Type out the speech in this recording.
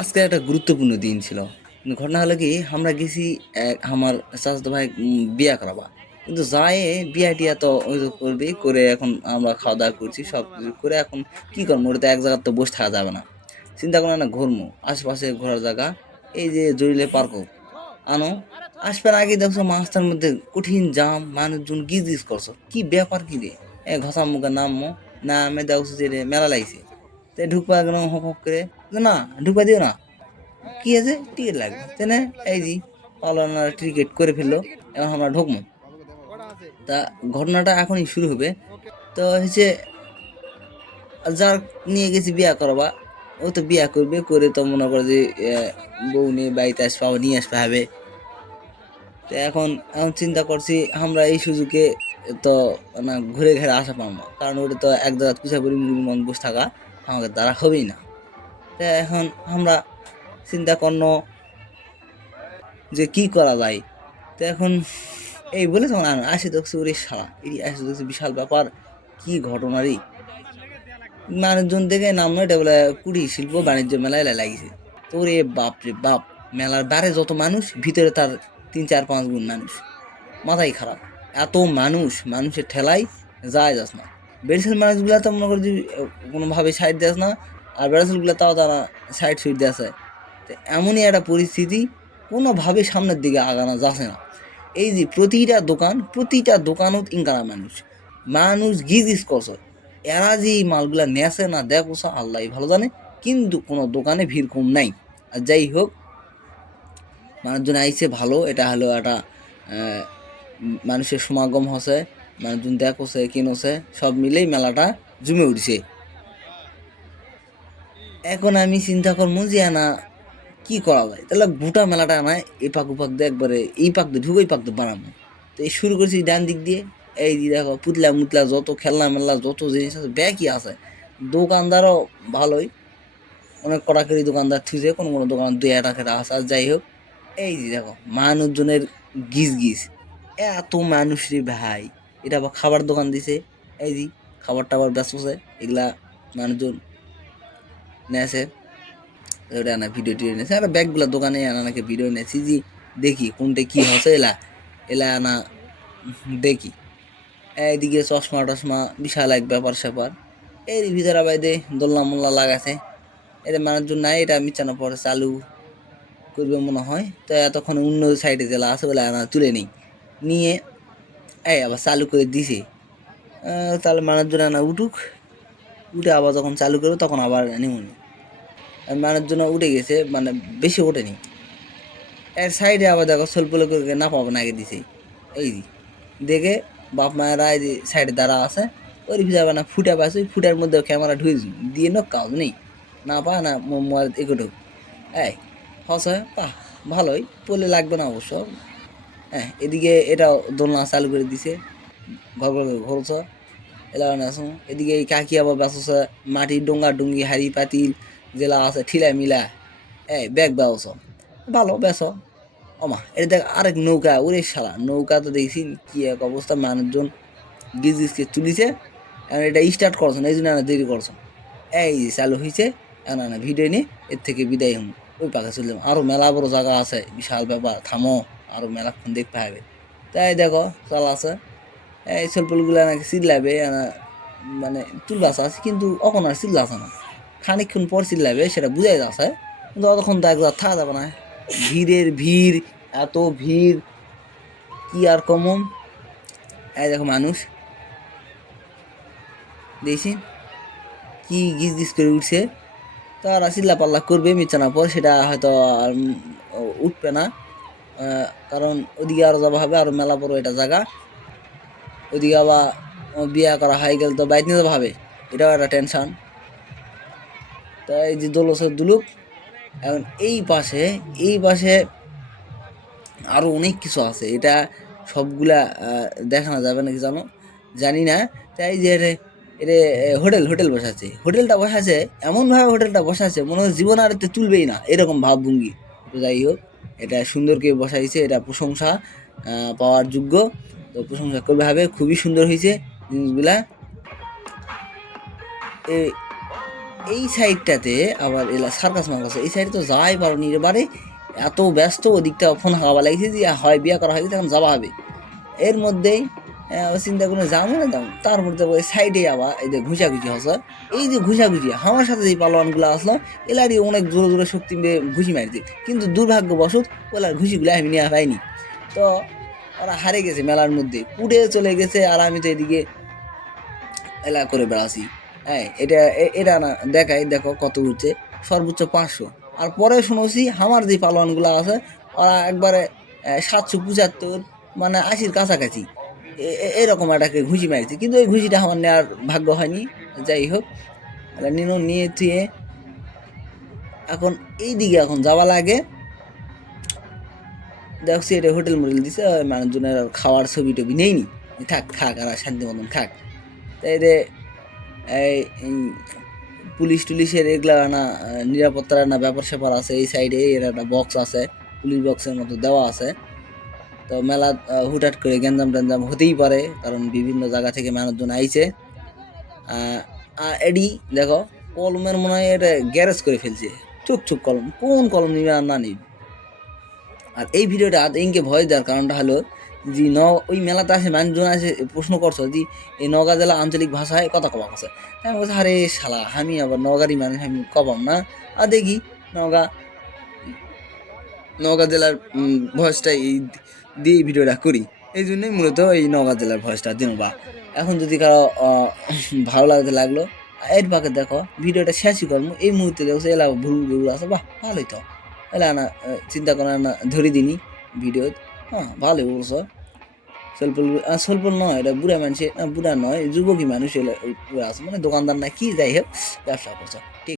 আজকে একটা গুরুত্বপূর্ণ দিন ছিল। কিন্তু ঘটনা হলো কি, আমরা গেছি আমার চাচাতো ভাই বিয়া করাবা। কিন্তু যায়ে বিয়া টিয়া তো ওই তো করবেই করে, এখন আমরা খাওয়া দাওয়া করছি সব কিছু করে, এখন কি করবো, ওটা তো এক জায়গায় তো বসে থাকা যাবে না। চিন্তা করো না, ঘুরমু আশেপাশে ঘোরার জায়গা, এই যে জরিলে পার্ক আনো। আসবার আগে দেখছো মাছটার মধ্যে কঠিন জাম, মানুষজন গিজ গিজ করছো, কি ব্যাপার কি রে? ঘষা মুখে নামমো, নামে দেখছো যে রে মেলা লাগছে। তাই ঢুকবা একদম হক হক করে, না ঢুকবা দিও না, কি আছে টিকিট লাগবে তেনে। এই জি পালনার টিকিট করে ফেললো, এখন আমরা ঢুকবো। তা ঘটনাটা এখনই শুরু হবে। তো হচ্ছে, যার নিয়ে গেছি বিয়া করবা, ও তো বিয়া করবে, করে তো মনে করে যে বউ নিয়ে বাড়িতে আসবে, আবার নিয়ে আসবে হবে। তো এখন এখন চিন্তা করছি আমরা এই সুযোগে তো না ঘুরে ঘেরে আসা পাবো না, কারণ ওটা তো এক জায়গায় কুচা পরি মুড়ি মন বসে থাকা আমাদের দ্বারা হবেই না। তো এখন আমরা চিন্তা করলো যে কি করা যায়। তো এখন এই বলে তখন আসে দেখছি ওরে শালা, এই আসে দেখছি বিশাল ব্যাপার, কি ঘটনারই মানুষজন দেখে নাম নয়, এটা বলে কুড়ি শিল্প বাণিজ্য মেলায় লাগিয়েছে। তো রে বাপ রে বাপ, মেলার বাইরে যত মানুষ, ভিতরে তার 3 4 5 গুণ মানুষ। মাথাই খারাপ, এত মানুষ, মানুষের ঠেলাই যায় যাস না। বেড়িসেল মানুষগুলা তো মনে করি যে কোনোভাবে সাইড দেস না, আর বেড়াসেলগুলা তাও তারা সাইড সুইড দেশে। তো এমনই একটা পরিস্থিতি, কোনোভাবে সামনের দিকে আগানো যাচ্ছে না। এই যে প্রতিটা দোকানত ইনকানা মানুষ, মানুষ গিজ গিজ করছে। এরা যে এই মালগুলা নেছে না দেখো আল্লাহ ভালো জানে, কিন্তু কোনো দোকানে ভিড় কম নাই। আর যাই হোক, মানুষজন আইছে ভালো, এটা হলো একটা মানুষের সমাগম হচ্ছে, মানুষজন দেখছে কিনছে, সব মিলেই মেলাটা জমে উঠছে। এখন আমি চিন্তা করবো যে না কি করা যায়, তাহলে গোটা মেলাটা না এপাক ওপাক দিয়ে একবারে এই পাক দিয়ে ঢুকে এই পাক দিয়ে বানাবো। তো এই শুরু করছি ডান দিক দিয়ে। এই যে দেখো পুতলা মুতলা যত খেলনা মেলনা যত জিনিস আছে ব্যাগই আছে। দোকানদারও ভালোই, অনেক কড়াকড়ি দোকানদার থুইছে, কোনো কোনো দোকান দুই একটা খেটা আছে। আর যাই হোক, এই যে দেখো মানুষজনের গিজ গিজ, এত মানুষ রে ভাই। এটা আবার খাবার দোকান দিছে, এই যে খাবার টাবার ব্যস্ত আছে, এগুলা মানুষজন নেছে। ওটা না ভিডিও টিডিও নিয়েছে, আর ব্যাগগুলা দোকানে আনা নাকি ভিডিও নিয়েছি যে দেখি কোনটা কি হচ্ছে, এলা এলা আনা দেখি। এইদিকে চশমা টশমা বিশাল এক ব্যাপার স্যাপার। এর ভিতরে আবার দে দোলনা মোল্লা লাগাছে, এটা মানুষজন নাই, এটা মিচানোর পরে চালু করবে মনে হয়। তো এতক্ষণ অন্য সাইডে জেলা আছে বলে আনা তুলে নেই, নিয়ে এই আবার চালু করে দিছে। তাহলে মানুষজন আনা উঠুক, উঠে আবার যখন চালু করবে তখন আবার নেমুনি। মানুষজন উঠে গেছে, মানে বেশি ওঠেনি। এর সাইডে আবার দেখো সলপলে করে না পাবো না আগে দিছে। এই যে দেখে বাপ মায়েরা এই যে সাইডে দাঁড়া আছে, ওই ভিতরে না ফুটা পাইছে, ওই ফুটার মধ্যে ক্যামেরা ঢুকে দিয়ে নো কাজ নেই, না পায় না মোবাইল এগো ঢুক। এই হস হয় বাহ, ভালোই পড়লে লাগবে না অবশ্য। হ্যাঁ, এদিকে এটাও দোলনা চালু করে দিছে, ঘর ঘর করে ঘুরছ এলাকা আছো। এদিকে এই কাকি আবার বেসছে মাটির ডোঙ্গা ডুঙ্গি হাড়ি পাতিল জেলা আছে ঠিলা মিলা, এই ব্যাগ বেওছ ভালো বেস। ওমা এটা দেখ আরেক নৌকা, ওরে শালা নৌকা তো দেখছি কি এক অবস্থা, মানুষজন গিজ গিজকে তুলিছে। এখন এটা স্টার্ট করছো না, এই জন্য না দেরি করছো। এই যে চালু হয়েছে, এখন না ভিডিও নিয়ে এর থেকে বিদায় হম, ওই পাখে চললাম। আরো মেলা বড় জায়গা আছে, বিশাল ব্যাপার, থামো আরো মেলাক্ষণ দেখতে হবে। তাই দেখো চাল আছে, এই সলপুলগুলা নাকি চিল্লাবে মানে তুলবাস আছে, কিন্তু অখন আর চিল্লাছে না, খানিকক্ষণ পর চিল্লাবে সেটা বুঝাই যাচ্ছে। কিন্তু অতক্ষণ তো একবার থাকা যাবে না, ভিড়ের ভিড়, এত ভিড় কি আর কমম। এই দেখো মানুষ দেখছি কি গিজ গিজ করে উঠছে। তারা চিল্লা পাল্লা করবে মিচানা পর, সেটা হয়তো আর উঠবে না। কারণ ওদিকে আরো যাওয়া হবে, আরো মেলা বড় এটা জায়গা। ওদিকে আবার বিয়া করা হয়ে গেল তো বাইক নিয়ে যাওয়া হবে, এটাও একটা টেনশন। তো এই যে দোলসের দুলুক, এখন এই পাশে আরো অনেক কিছু আছে, এটা সবগুলা দেখানো যাবে নাকি জানো জানি না। তাই যে এটা হোটেল হোটেল বসাচ্ছে, হোটেলটা বসাচ্ছে এমন ভাবে, হোটেলটা বসাচ্ছে মনে হয় জীবন আর এতে তুলবেই না এরকম ভাবভঙ্গি। তো যাই হোক, এটা সুন্দরকে বসাইছে, এটা প্রশংসা পাওয়ার যোগ্য। তো প্রশংসা করবে হবে, খুবই সুন্দর হয়েছে জিনিসগুলা। এই সাইডটাতে আবার এলা সার্কাস মার্কাস এই সাইডে তো যাওয়াই পারো নি এবারে, এত ব্যস্ত ওদিকটা ফোন হাওয়া লাগছে যে হয় বিয়া করা হয়েছে তখন যাওয়া হবে। এর মধ্যেই ও চিন্তা করে যাবো না যাবো, তারপর তো ওই সাইডে আবার এই যে ঘুষাঘুষি হচ্ছে। এই যে ঘুষাঘুষি আমার সাথে যে পালোয়ানগুলো আসলো এলারই অনেক জোরে জোরে শক্তি দিয়ে ঘুষি মারছে, কিন্তু দুর্ভাগ্যবশত ওলার ঘুষিগুলো আমি নেওয়া পাইনি। তো ওরা হারে গেছে মেলার মধ্যে, কুড়ে চলে গেছে, আর আমি তো এদিকে এলা করে বেড়াছি। হ্যাঁ, এটা না দেখাই, দেখো কত উঠছে, সর্বোচ্চ 500। আর পরে শুনেছি আমার যে পালোয়ানগুলো আছে ওরা একবারে 775 মানে 80-র কাছাকাছি এরকম এটাকে ঘুষি মারছে, কিন্তু এই ঘুষিটা আমার নেওয়ার ভাগ্য হয়নি। যাই হোক, নিনো নিয়ে থুয়ে এখন এই দিকে এখন যাওয়া লাগে। দেখছি এটা হোটেল মোটেল দিছে, মানুষজনের আর খাওয়ার ছবি টবি নেইনি, থাক থাক আর শান্তি মতন থাক। তাই রে এই পুলিশ টুলিশের এগুলা না নিরাপত্তার না ব্যাপার স্যাপার আছে এই সাইডে, এর একটা বক্স আছে, পুলিশ বক্সের মতো দেওয়া আছে। তো মেলা হুটহাট করে গ্যাঞ্জাম ট্যাঞ্জাম হতেই পারে, কারণ বিভিন্ন জায়গা থেকে মানুষজন আইছে। এডি দেখো কলমের মনে হয় এটা গ্যারেজ করে ফেলছে, চুক চুক কলম, কোন কলম নিবে আর না নিবে। আর এই ভিডিওটা ইনকে ভয় দেওয়ার কারণটা হলো যে ওই মেলাতে আসে মানুষজন আসে প্রশ্ন করছো যে এই নওগাঁ জেলা আঞ্চলিক ভাষায় কথা কবা আছে। আমি বলছি আরে শালা আমি আবার নওগাঁরই মানুষ, আমি কবাম না। আর দেখি নওগাঁ নওগাঁ জেলার ভয়েসটা এই দিয়ে এই ভিডিওটা করি, এই জন্যই মূলত এই নওগাঁ জেলার ভয়েসটা দিন। বা এখন যদি কারো ভালো লাগতে লাগলো, এর পাকে দেখো ভিডিওটা শেষই করবো এই মুহূর্তে, দেখো এলা ভুল ভুল আছে, বাহ ভালোই তো এলা না চিন্তা করা না ধরে দিনি ভিডিও। হ্যাঁ ভালোই বলছো, স্বল্প স্বল্প নয়, এটা বুড়া মানুষ, বুড়া নয় যুবকী মানুষ এলা আছে, মানে দোকানদার না কি, যাই হোক ব্যবসা করছো ঠিক।